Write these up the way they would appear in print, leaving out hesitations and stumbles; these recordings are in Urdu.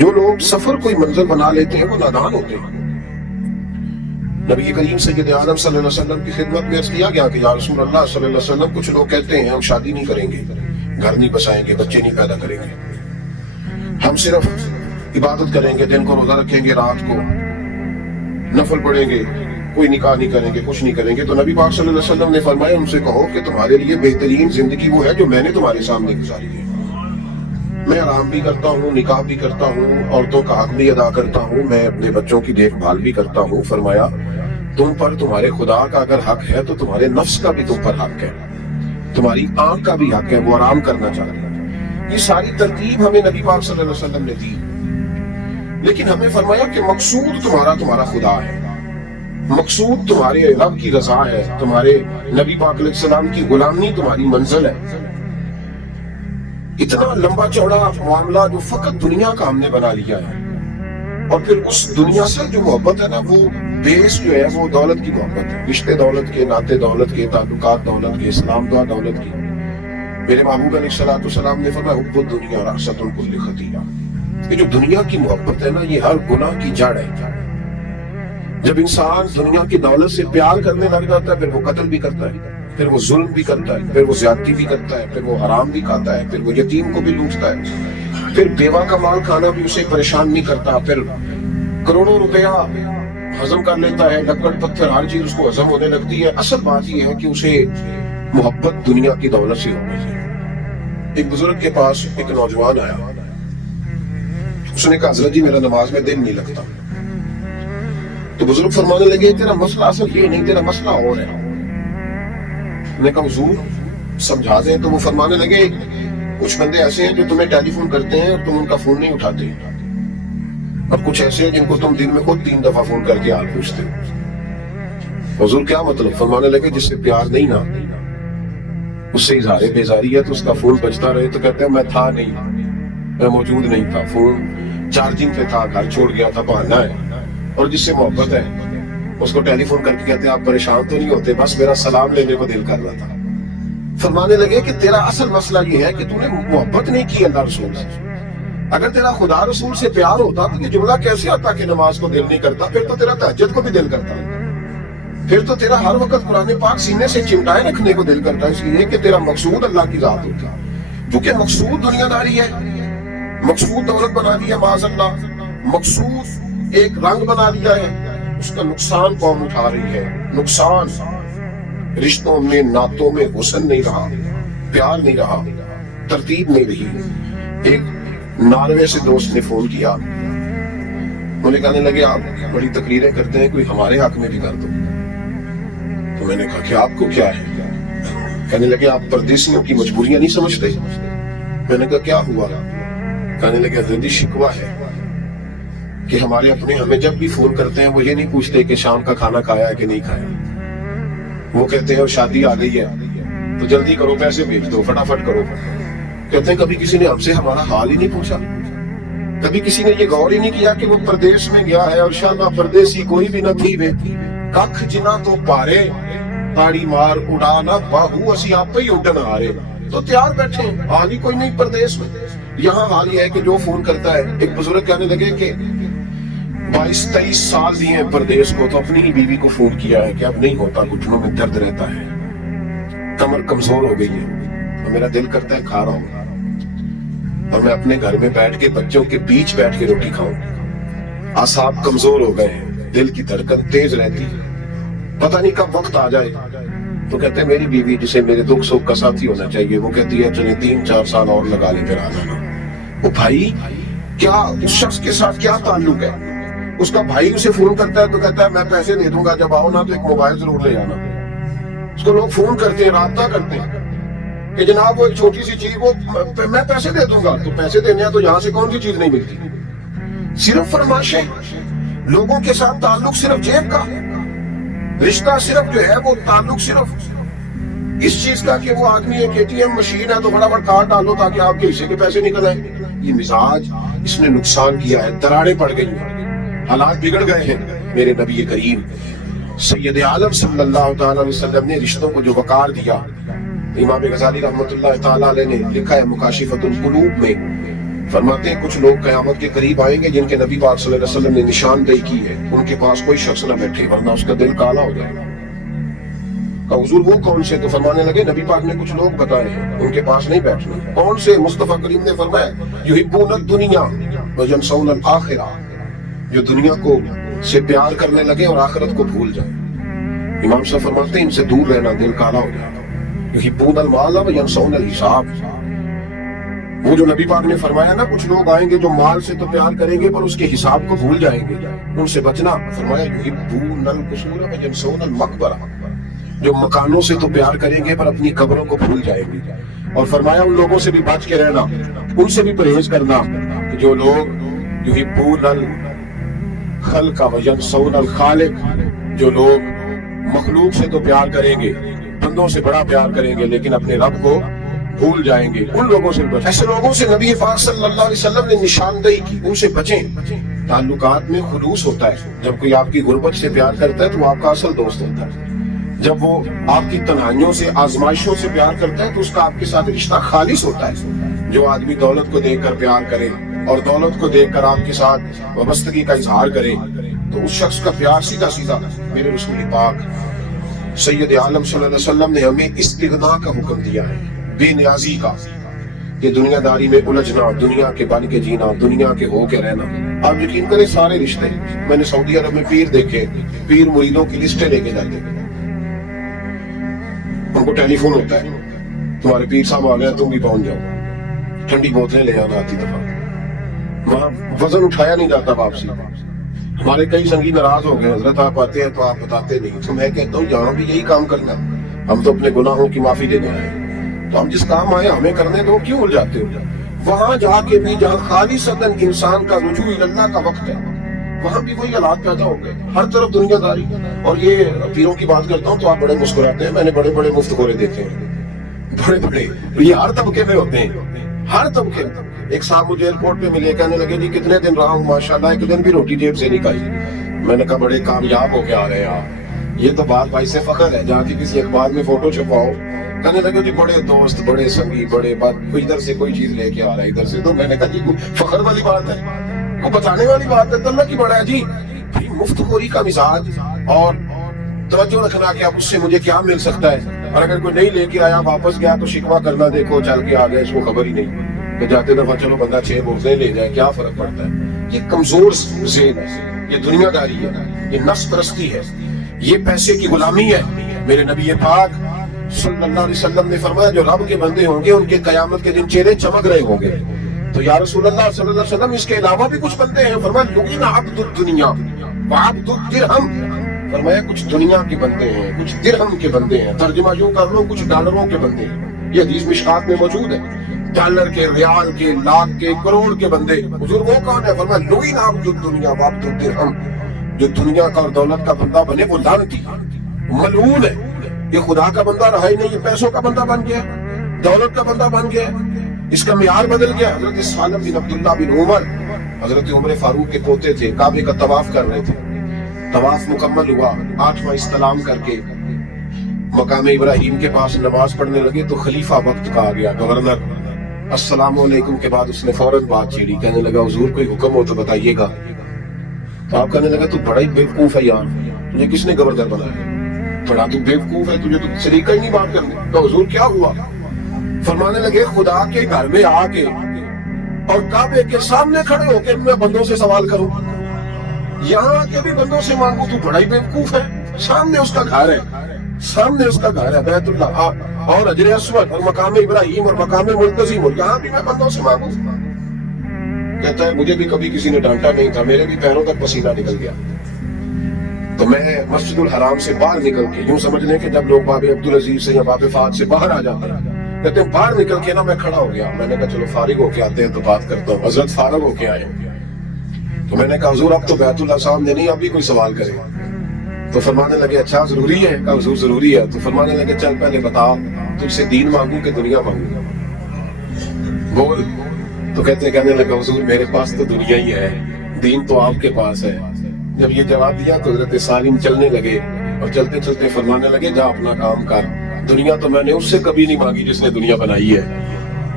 جو لوگ سفر کوئی منزل بنا لیتے ہیں وہ نادان ہوتے ہیں۔ نبی کریم سید عالم صلی اللہ علیہ وسلم کی خدمت میں عرض کیا گیا کہ یا رسول اللہ صلی اللہ علیہ وسلم، کچھ لوگ کہتے ہیں ہم شادی نہیں کریں گے، گھر نہیں بسائیں گے، بچے نہیں پیدا کریں گے، ہم صرف عبادت کریں گے، دن کو روزہ رکھیں گے، رات کو نفل پڑھیں گے، کوئی نکاح نہیں کریں گے، کچھ نہیں کریں گے۔ تو نبی پاک صلی اللہ علیہ وسلم نے فرمایا ان سے کہو کہ تمہارے لیے بہترین زندگی وہ ہے جو میں نے تمہارے سامنے گزاری ہے۔ میں آرام بھی کرتا ہوں، نکاح بھی کرتا ہوں، عورتوں کا حق بھی ادا کرتا ہوں، میں اپنے بچوں کی دیکھ بھال بھی کرتا ہوں۔ فرمایا تم پر تمہارے خدا کا اگر حق ہے تو تمہارے نفس کا بھی تم پر حق ہے، تمہاری آنکھ کا بھی حق ہے، وہ آرام کرنا چاہتا ہے۔ یہ ساری ترتیب ہمیں نبی پاک صلی اللہ علیہ وسلم نے دی، لیکن ہمیں فرمایا کہ مقصود تمہارا خدا ہے، مقصود تمہارے رب کی رضا ہے، تمہارے نبی پاک علیہ السلام کی غلامی تمہاری منزل ہے۔ اتنا لمبا چوڑا معاملہ جو فقط دنیا کا ہم نے بنا لیا ہے، اور پھر اس دنیا سے جو محبت ہے نا، وہ بیس جو ہے وہ دولت کی محبت ہے، رشتے دولت کے، ناطے دولت کے، تعلقات دولت کے، اسلام دعا دولت کی۔ میرے محبوب علیہ الصلوۃ والسلام نے فرمایا حب الدنیا رأسۃ کل خطیئہ، یہ جو دنیا کی محبت ہے نا، یہ ہر گناہ کی جڑ ہے۔ جب انسان دنیا کی دولت سے پیار کرنے لگ جاتا ہے، پھر وہ قتل بھی کرتا ہے، پھر وہ ظلم بھی کرتا ہے، پھر وہ زیادتی بھی کرتا ہے، پھر وہ حرام بھی کھاتا ہے، پھر وہ یتیم کو بھی لوٹتا ہے، پھر بیوہ کا مال کھانا بھی اسے پریشان نہیں کرتا، پھر کروڑوں روپیہ ہضم کر لیتا ہے، لکڑ پتھر ہر چیز اس کو ہضم ہونے لگتی ہے۔ اصل بات یہ ہے کہ اسے محبت دنیا کی دولت سے ہونی چاہیے۔ ایک بزرگ کے پاس ایک نوجوان آیا، اس نے کہا حضرت جی میرا نماز میں دل نہیں لگتا۔ تو بزرگ فرمانے لگے تیرا مسئلہ اصل یہ نہیں، تیرا مسئلہ اور ہے۔ میں نے کہا حضور سمجھا دیں۔ تو وہ فرمانے لگے کچھ بندے ایسے ہیں جو تمہیں ٹیلی فون کرتے ہیں اور تم ان کا فون نہیں اٹھاتے، اور کچھ ایسے ہیں جن کو تم دن میں خود 3 دفعہ فون کر کے حال پوچھتے ہو۔ حضور کیا مطلب؟ فرمانے لگے جس سے پیار نہیں نا، اس سے اظہار بیزاری ہے تو اس کا فون بجتا رہے تو کہتے ہیں میں تھا نہیں، میں موجود نہیں تھا، فون چارجنگ پہ تھا، گھر چھوڑ گیا تھا، بہانا ہے۔ اور جس سے محبت ہے اس کو ٹیلی فون کر کے کہتے ہیں آپ پریشان تو نہیں ہوتے، بس میرا سلام لینے کو دل کر رہا تھا۔ فرمانے لگے کہ تیرا اصل مسئلہ یہ ہے کہ تو نے محبت نہیں کی اللہ رسول سے۔ اگر تیرا خدا رسول سے پیار ہوتا تو یہ جملہ کیسے آتا کہ نماز کو دل نہیں کرتا؟ پھر تو تیرا تہجد کو بھی دل کرتا، پھر تو تیرا ہر وقت قرآن پاک سینے سے چمٹائے رکھنے کو دل کرتا، اس لیے کہ تیرا مقصود اللہ کی ذات ہوتا۔ کیونکہ مقصود دنیا داری ہے، مقصود دولت بنا لیا معاذ اللہ، مقصود ایک رنگ بنا لیا ہے، اس کا نقصان قوم اٹھا رہی ہے۔ نقصان رشتوں میں، ناتوں میں حسن نہیں رہا، پیار نہیں رہا، ترتیب نہیں رہی۔ ایک ناروے سے دوست نے فون کیا، انہیں کہنے لگے آپ بڑی تقریریں کرتے ہیں، کوئی ہمارے حق میں بھی کر دو۔ تو میں نے کہا کہ آپ کو کیا ہے؟ کہنے لگے آپ پردیسیوں کی مجبوریاں نہیں سمجھتے۔ میں نے کہا کیا ہوا؟ کہنے لگے حضرت شکوہ ہے کہ ہمارے اپنے ہمیں جب بھی فون کرتے ہیں وہ یہ نہیں پوچھتے کہ شام کا کھانا کھایا ہے کہ نہیں کھایا، وہ کہتے ہیں شادی آ گئی ہے تو جلدی کرو، پیسے بھیج دو، فٹافٹ کرو۔ کہتے ہیں کبھی کسی نے ہم سے ہمارا حال ہی نہیں پوچھا، کبھی کسی نے یہ غور ہی نہیں کیا کہ وہ پردیش میں گیا ہے اور شاہ پردیسی کوئی بھی نہ تھی وے ککھ جنا تو پارے تاڑی مار اڑانا باہو اسی آپ پہ ہی اڈن آ رہے، تو تیار بیٹھے ہیں، حال ہی کوئی نہیں پردیش میں۔ یہاں حال یہ ہے کہ جو فون کرتا ہے، ایک بزرگ کہنے لگے کہ 22-23 سال دیے ہیں پردیش کو، تو اپنی ہی بیوی کو فون کیا ہے کہ اب نہیں ہوتا، گھٹنوں میں درد رہتا ہے، کمر کمزور ہو گئی ہے، اور میرا دل کرتا ہے کھا رہا ہوں، اور میں اپنے گھر میں بیٹھ کے بچوں کے بیچ بیٹھ کے روٹی کھاؤں، اعصاب کمزور ہو گئے ہیں، دل کی دھڑکن تیز رہتی ہے، پتہ نہیں کب وقت آ جائے۔ تو کہتے ہیں میری بیوی جسے میرے دکھ سکھ کا ساتھی ہونا چاہیے، وہ کہتی ہے چلے 3-4 سال اور لگا لے پھر آ جانا۔ وہ بھائی کیا اس شخص کے ساتھ کیا تعلق ہے؟ اس کا بھائی اسے فون کرتا ہے تو کہتا ہے میں پیسے دے دوں گا، جب آؤ نا تو ایک موبائل ضرور لے جانا۔ اس کو لوگ فون کرتے ہیں، رابطہ کرتے ہیں کہ جناب وہ ایک چھوٹی سی چیز، وہ میں پیسے دے دوں گا، تو پیسے دینے ہیں تو یہاں سے کون سی چیز نہیں ملتی؟ صرف فرمائشیں، لوگوں کے ساتھ تعلق صرف جیب کا، رشتہ صرف جو ہے وہ تعلق صرف اس چیز کا کہ وہ آدمی ایک ATM مشین ہے تو بڑا بڑا کارڈ ڈالو تاکہ آپ کے حصے کے پیسے نکل آئیں۔ یہ مزاج اس نے نقصان کیا ہے، دراڑیں پڑ گئی ہیں، حالات بگڑ گئے ہیں۔ میرے نبی کریم سید عالم صلی اللہ تعالی علیہ وسلم نے رشتوں کو جو وقار دیا، امام غزالی رحمۃ اللہ تعالی علیہ نے لکھا ہے مکاشفۃ القلوب میں، فرماتے ہیں کچھ لوگ قیامت کے قریب آئیں گے جن کے نبی پاک صلی اللہ علیہ وسلم نے نشاندہی کی ہے، ان کے پاس کوئی شخص نہ بیٹھے ورنہ اس کا دل کالا ہو جائے گا۔ کہا حضور وہ کون سے؟ تو فرمانے لگے نبی پاک نے کچھ لوگ بتائے ہیں، ان کے پاس نہیں بیٹھنا۔ کون سے؟ مصطفیٰ کریم نے فرمایا یحبون الدنیا وینسون الآخرہ، جو دنیا کو سے پیار کرنے لگے اور آخرت کو بھول جائے۔ امام صاحب فرماتے ہیں ان سے دور رہنا، دل کالا ہو جائے گا۔ یحبون المال وینسون الحساب، وہ جو نبی پاک نے فرمایا نا کچھ لوگ آئیں گے جو مال سے تو پیار کریں گے پر اس کے حساب کو بھول جائیں گے، ان سے بچنا۔ فرمایا یحبون القصور وینسون المقبرہ، جو مکانوں سے تو پیار کریں گے پر اپنی قبروں کو بھول جائیں گے۔ اور فرمایا ان لوگوں سے بھی بچ کے رہنا، ان سے بھی پرہیز کرنا جو لوگ یحبون الخلق وینسون الخالق، جو لوگ مخلوق سے تو پیار کریں گے، بندوں سے بڑا پیار کریں گے لیکن اپنے رب کو بھول جائیں گے، ان لوگوں سے بچیں۔ ایسے لوگوں سے نبی پاک صلی اللہ علیہ وسلم نے نشاندہی کی، ان سے بچیں۔ تعلقات میں خلوص ہوتا ہے، جب کوئی آپ کی غربت سے پیار کرتا ہے تو وہ آپ کا اصل دوست ہوتا ہے، جب وہ آپ کی تنہائیوں سے آزمائشوں سے پیار کرتا ہے تو اس کا آپ کے ساتھ رشتہ خالص ہوتا ہے۔ جو آدمی دولت کو دیکھ کر پیار کرے اور دولت کو دیکھ کر آپ کے ساتھ وابستگی کا اظہار کرے تو اس شخص کا پیار سیدھا سیدھا میرے رسول پاک سید عالم صلی اللہ علیہ وسلم نے ہمیں استغنا کا حکم دیا ہے، بے نیازی کا، کہ دنیا داری میں الجھنا، دنیا کے بن کے جینا، دنیا کے ہو کے رہنا۔ آپ یقین کریں سارے رشتے، میں نے سعودی عرب میں پیر دیکھے، پیر مریدوں کی لسٹیں لے کے جاتے ہیں، ان کو ٹیلی فون ہوتا ہے تمہارے پیر صاحب آ گئے، تم بھی پہنچ جاؤ، ٹھنڈی بوتلیں لے آنا آتی دفعہ، وہاں وزن اٹھایا نہیں جاتا واپسی۔ ہمارے کئی سنگی ناراض ہو گئے، حضرت آپ آتے ہیں تو آپ بتاتے نہیں، تو میں کہتا ہوں یہاں بھی یہی کام کرنا، ہم تو اپنے گناہوں کی معافی دینے آئے، تو ہم جس کام آئے ہمیں کرنے دو، کیوں الجھاتے ہو؟ وہاں جا کے بھی جہاں خالصتاً انسان کا رجوع اللہ کا وقت ہے، وہاں بھی وہی حالات پیدا ہو گئے، ہر طرف دنیا داری۔ اور یہ پیروں کی بات کرتا ہوں تو آپ بڑے مسکراتے ہیں، میں نے بڑے بڑے مفت خورے دیکھے ہیں، بڑے بڑے، یہ ہر طبقے میں ہوتے ہیں، ہر طبقے میں۔ ایک صاحب مجھے ایئرپورٹ پہ ملے، کہنے لگے جی کتنے دن رہا ہوں، ماشاءاللہ ایک دن بھی روٹی جیب سے نہیں کھائی۔ میں نے کہا بڑے کامیاب ہو کے آ رہے ہیں آپ، یہ تو بات بھائی سے فخر ہے، جہاں کی کسی اخبار میں فوٹو چھپاؤ۔ کہنے لگے جی بڑے دوست، بڑے سنگی، بڑے بات، کوئی ادھر سے کوئی چیز لے کے آ رہا ہے ادھر سے، تو میں نے کہا جی فخر والی بات ہے، وہ بتانے والی بات ہے، تو اللہ کی بڑا ہے جی۔ مفت خوری کا مزاج اور توجہ رکھنا کہ اب اس سے مجھے کیا مل سکتا ہے، اور اگر کوئی نہیں لے کے آیا واپس گیا تو شکوہ کرنا، دیکھو چل کے آ گیا، اس کو خبر ہی نہیں، کہ جاتے دفعہ چلو بندہ 6 بوتلیں لے جائے، کیا فرق پڑتا ہے؟ یہ کمزور ذہن ہے، یہ دنیا داری ہے، یہ نفس پرستی ہے، یہ پیسے کی غلامی ہے۔ میرے نبی پاک صلی اللہ علیہ وسلم نے فرمایا جو رب کے بندے ہوں گے ان کے قیامت کے دن چہرے چمک رہے ہوں گے۔ تو یا رسول اللہ صلی اللہ علیہ وسلم اس کے علاوہ بھی کچھ بندے ہیں، فرمایا لعن عبد الدنیا وعبد الدرہم، فرمایا کچھ دنیا کے بندے ہیں، کچھ درہم کے بندے ہیں، ترجمہ یوں کر لو کچھ ڈالروں کے بندے ہیں۔ یہ حدیث مشکات میں موجود ہے، ڈالر کے، ریال کے، لاکھ کے، کروڑ کے بندے۔ حضور وہ کون ہے؟ فرمایا لعن عبد الدنیا وعبد الدرہم، جو دنیا کا اور دولت کا بندہ بنے وہ لعنتی ملعون ہے۔ یہ خدا کا بندہ رہا ہی نہیں، یہ پیسوں کا بندہ بن گیا، دولت کا بندہ بن گیا، اس کا معیار بدل گیا۔ حضرت سالم بن عبداللہ بن عمر، حضرت عمر فاروق کے پوتے تھے، کعبے کا طواف کر رہے تھے، طواف مکمل ہوا، 8واں استلام کر کے مقام ابراہیم کے پاس نماز پڑھنے لگے تو خلیفہ وقت کا آ گیا، گورنر، السلام علیکم کے بعد اس نے فوراً بات چھیڑی، کہنے لگا حضور کوئی حکم ہو تو بتائیے گا۔ تو آپ کہنے لگا تو بڑا ہی بیوقوف ہے یار، تجھے کس نے گورنر بنایا؟ بڑا تو بیوقوف ہے، تجھے تو طریقہ ہی نہیں بات کرنے کا۔ حضور کیا ہوا؟ فرمانے لگے خدا کے گھر میں آ کے اور کعبے کے سامنے کھڑے ہو کے میں بندوں سے سوال کروں، یہاں کے بھی بندوں سے مانگوں، تو بڑا ہی بیوقوف ہے۔ سامنے اس کا گھر ہے، سامنے اس کا گھر ہے بیت اللہ اور حجر اسود اور مقام ابراہیم اور مقام ملتزم، اور یہاں بھی میں بندوں سے مانگوں۔ کہتا ہے مجھے بھی کبھی کسی نے ڈانٹا نہیں تھا، میرے بھی پیروں تک پسینہ نکل گیا، تو میں مسجد الحرام سے باہر نکل کے، یوں سمجھ لیں کہ جب لوگ باب عبدالعزیز سے یا باب فہد سے باہر آ جاتے ہیں، کہتے ہیں باہر نکل کے نا میں کھڑا ہو گیا، میں نے کہا چلو فارغ ہو کے آتے ہیں تو بات کرتا ہوں۔ حضرت فارغ ہو کے آئے، تو میں نے کہا حضور اب تو بیت اللہ سامنے نہیں، اب بھی کوئی سوال کرے۔ تو فرمانے لگے اچھا ضروری ہے؟ کہا حضور ضروری ہے۔ تو فرمانے لگے چل پہلے بتا تجھ سے دین مانگوں کہ دنیا مانگوں؟ بول۔ تو کہنے لگا حضور میرے پاس تو دنیا ہی ہے، دین تو آپ کے پاس ہے۔ جب یہ جواب دیا تو حضرت سالم چلنے لگے اور چلتے چلتے فرمانے لگے جا اپنا کام کر، دنیا تو میں نے اس سے کبھی نہیں مانگی جس نے دنیا بنائی ہے۔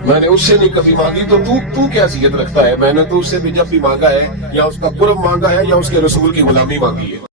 میں نے اس سے نہیں کبھی مانگی، تو کیا اذیت رکھتا ہے؟ میں نے تو اس سے بھی جب بھی مانگا ہے یا اس کا قرب مانگا ہے یا اس کے رسول کی غلامی مانگی ہے.